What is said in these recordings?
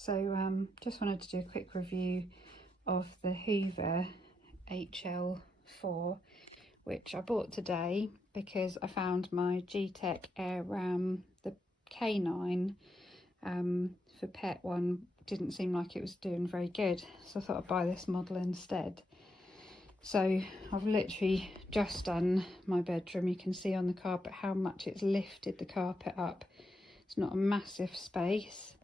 So just wanted to do a quick review of the Hoover HL4, which I bought today because I found my G-Tech Air Ram, the K9 for pet one, didn't seem like it was doing very good, so I thought I'd buy this model instead. So I've literally just done my bedroom. You can see on the carpet how much it's lifted the carpet up. It's not a massive space.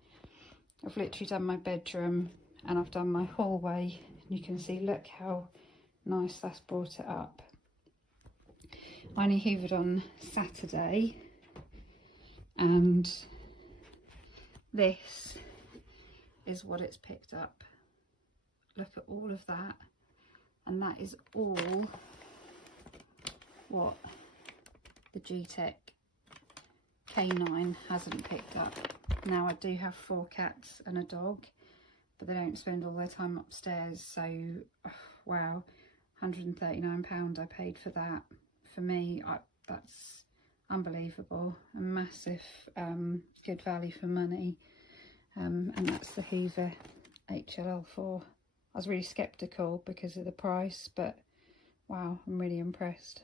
I've literally done my bedroom and I've done my hallway, and you can see, look how nice that's brought it up. I only hoovered on Saturday, and this is what it's picked up. Look at all of that, and that is all what the G-Tech K9 hasn't picked up. Now, I do have 4 cats and a dog, but they don't spend all their time upstairs, so wow, £139 I paid for that. For me, that's unbelievable, a massive good value for money. And that's the Hoover HL4. I was really sceptical because of the price, but wow, I'm really impressed.